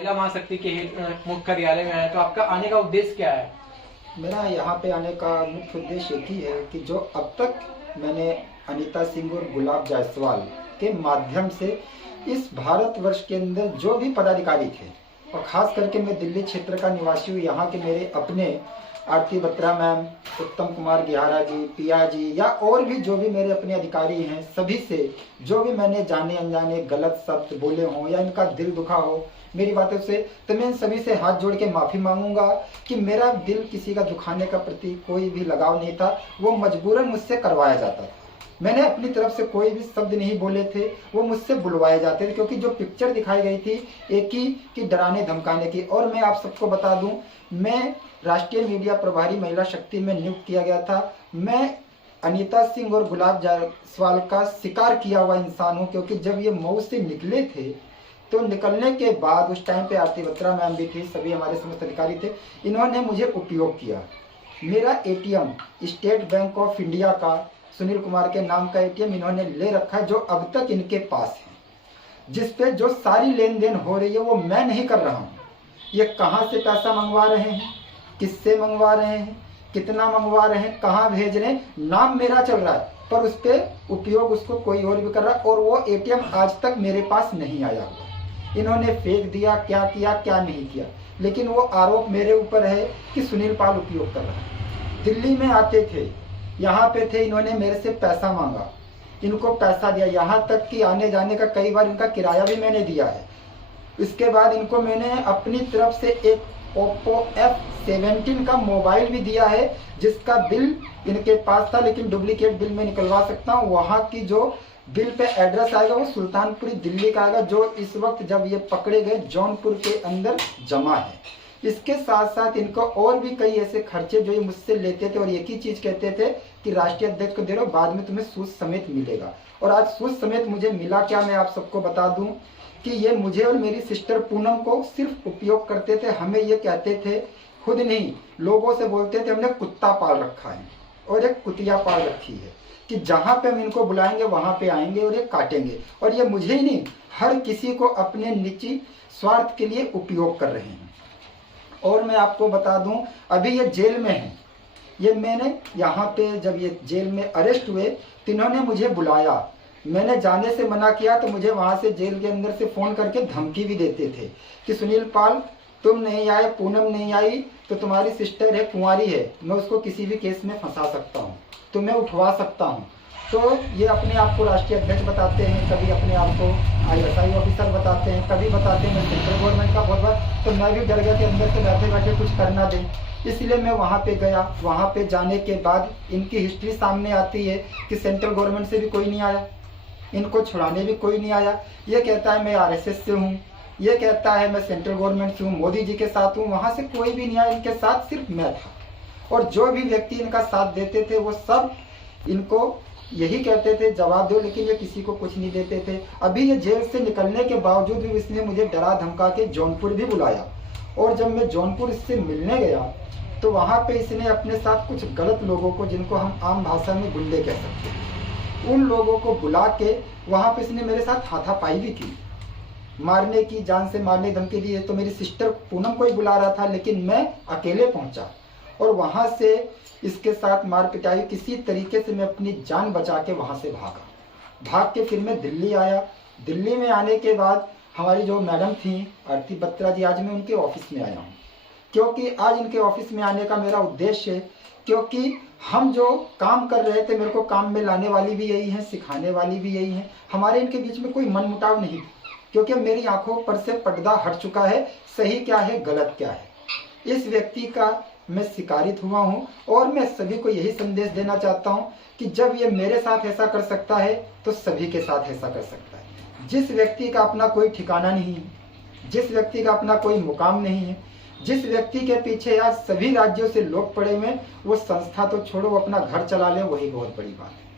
महिला महाशक्ति के मुख्य कार्यालय में आए, तो आपका आने का उद्देश्य क्या है? मेरा यहाँ पे आने का मुख्य उद्देश्य एक ही है कि जो अब तक मैंने अनीता सिंह और गुलाब जायसवाल के माध्यम से इस भारतवर्ष के अंदर जो भी पदाधिकारी थे, और ख़ास करके मैं दिल्ली क्षेत्र का निवासी हूँ, यहाँ के मेरे अपने आरती बत्रा मैम, उत्तम कुमार गिहारा जी, पिया जी, या और भी जो भी मेरे अपने अधिकारी हैं, सभी से जो भी मैंने जाने अनजाने गलत शब्द बोले हों या इनका दिल दुखा हो मेरी बातों से, तो मैं इन सभी से हाथ जोड़ के माफ़ी मांगूंगा कि मेरा दिल किसी का दुखाने का प्रति कोई भी लगाव नहीं था। वो मजबूरन मुझसे करवाया जाता था। मैंने अपनी तरफ से कोई भी शब्द नहीं बोले थे, वो मुझसे बुलवाए जाते थे, क्योंकि जो पिक्चर दिखाई गई थी एक ही कि डराने धमकाने की। और मैं आप सबको बता दूं, मैं राष्ट्रीय मीडिया प्रभारी महिला शक्ति में नियुक्त किया गया था। मैं अनीता सिंह और गुलाब जायसवाल का शिकार किया हुआ इंसान हूँ, क्योंकि जब ये मऊ से निकले थे तो निकलने के बाद उस टाइम पे आरती बत्रा मैम भी थी, सभी हमारे समस्त अधिकारी थे, इन्होंने मुझे उपयोग किया। मेरा ATM state bank of India का सुनील कुमार के नाम का एटीएम इन्होंने ले रखा है, जो अब तक इनके पास है, जिस पे जो सारी लेन देन हो रही है वो मैं नहीं कर रहा हूँ। ये कहाँ से पैसा मंगवा रहे हैं, किससे मंगवा रहे हैं, कितना मंगवा रहे हैं, कहाँ भेज रहे हैं, नाम मेरा चल रहा है, पर उस पर उपयोग उसको कोई और भी कर रहा है, और वो एटीएम आज तक मेरे पास नहीं आया हुआ। इन्होंने फेंक दिया, क्या किया क्या नहीं किया, लेकिन वो आरोप मेरे ऊपर है कि सुनील पाल उपयोग कर रहा है। दिल्ली में आते थे, यहाँ पे थे, इन्होंने मेरे से पैसा मांगा, इनको पैसा दिया, यहाँ तक कि आने जाने का कई बार इनका किराया भी मैंने दिया है। इसके बाद इनको मैंने अपनी तरफ से एक Oppo F17 का मोबाइल भी दिया है, जिसका बिल इनके पास था, लेकिन डुप्लीकेट बिल में निकलवा सकता हूँ। वहाँ की जो बिल पे एड्रेस आएगा वो सुल्तानपुरी दिल्ली का आएगा, जो इस वक्त जब ये पकड़े गए जौनपुर के अंदर जमा है। इसके साथ साथ इनको और भी कई ऐसे खर्चे जो ये मुझसे लेते थे, और एक ही चीज़ कहते थे कि राष्ट्रीय अध्यक्ष को दे रहे हो, बाद में तुम्हें सूद समेत मिलेगा। और आज सूद समेत मुझे मिला क्या, मैं आप सबको बता दूं कि ये मुझे और मेरी सिस्टर पूनम को सिर्फ उपयोग करते थे। हमें ये कहते थे, खुद नहीं लोगों से बोलते थे, हमने कुत्ता पाल रखा है और एक कुतिया पाल रखी है, कि जहाँ पे हम इनको बुलाएंगे वहाँ पे आएंगे और ये काटेंगे। और ये मुझे ही नहीं, हर किसी को अपने निजी स्वार्थ के लिए उपयोग कर रहे हैं। और मैं आपको बता दूं, अभी ये जेल में है। ये मैंने यहाँ पे जब ये जेल में अरेस्ट हुए तो इन्होंने मुझे बुलाया, मैंने जाने से मना किया, तो मुझे वहाँ से जेल के अंदर से फ़ोन करके धमकी भी देते थे कि सुनील पाल तुम नहीं आए, पूनम नहीं आई, तो तुम्हारी सिस्टर है, कुंवारी है, मैं उसको किसी भी केस में फंसा सकता हूँ, तुम्हें उठवा सकता हूँ। तो ये अपने आप को राष्ट्रीय अध्यक्ष बताते हैं, कभी अपने आप को ISI ऑफिसर बताते हैं, कभी बताते हैं मैं सेंट्रल गवर्नमेंट का बहुत बार। तो मैं भी डर गया कि अंदर से बैठे बैठे कुछ कर ना दें, इसलिए मैं वहाँ पे गया। वहाँ पे जाने के बाद इनकी हिस्ट्री सामने आती है कि सेंट्रल गवर्नमेंट से भी कोई नहीं आया, इनको छुड़ाने भी कोई नहीं आया। ये कहता है मैं RSS से हूँ, ये कहता है मैं सेंट्रल गवर्नमेंट से हूँ, मोदी जी के साथ हूँ, वहाँ से कोई भी नहीं आया, इनके साथ सिर्फ मैं था। और जो भी व्यक्ति इनका साथ देते थे वो सब इनको यही कहते थे जवाब दो, लेकिन ये किसी को कुछ नहीं देते थे। अभी ये जेल से निकलने के बावजूद भी इसने मुझे डरा धमका के जौनपुर भी बुलाया, और जब मैं जौनपुर इससे मिलने गया तो वहाँ पे इसने अपने साथ कुछ गलत लोगों को, जिनको हम आम भाषा में गुंडे कह सकते हैं, उन लोगों को बुला के वहाँ पे इसने मेरे साथ हाथापाई भी की, मारने की, जान से मारने धमकी दी है। तो मेरी सिस्टर पूनम को ही बुला रहा था, लेकिन मैं अकेले पहुँचा और वहाँ से इसके साथ मार पिटाई, किसी तरीके से मैं अपनी जान बचा के वहाँ से भाग के फिर मैं दिल्ली आया। दिल्ली में आने के बाद हमारी जो मैडम थी आरती बत्रा जी, आज मैं उनके ऑफिस में आया हूँ, क्योंकि आज इनके ऑफिस में आने का मेरा उद्देश्य है, क्योंकि हम जो काम कर रहे थे, मेरे को काम में लाने वाली भी यही हैं, सिखाने वाली भी यही हैं। हमारे इनके बीच में कोई मनमुटाव नहीं, क्योंकि मेरी आंखों पर से पर्दा हट चुका है, सही क्या है गलत क्या है। इस व्यक्ति का मैं शिकारित हुआ हूँ, और मैं सभी को यही संदेश देना चाहता हूँ कि जब ये मेरे साथ ऐसा कर सकता है तो सभी के साथ ऐसा कर सकता है। जिस व्यक्ति का अपना कोई ठिकाना नहीं है, जिस व्यक्ति का अपना कोई मुकाम नहीं है, जिस व्यक्ति के पीछे आज सभी राज्यों से लोग पड़े हुए हैं, वो संस्था तो छोड़ो, वो अपना घर चला ले, वही बहुत बड़ी बात है।